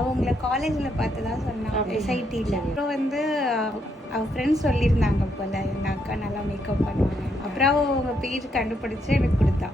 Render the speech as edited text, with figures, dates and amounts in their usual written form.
அவங்கள காலேஜில் பார்த்து தான் சொன்னாங்க எஸ்ஐடியில். அப்புறம் வந்து அவள் ஃப்ரெண்ட்ஸ் சொல்லியிருந்தாங்க போல் இந்த அக்கா நல்லா மேக்கப் பண்ணுவாங்க. அப்புறம் அவங்க பேஜ் கண்டுபிடிச்சி எனக்கு கொடுத்தா.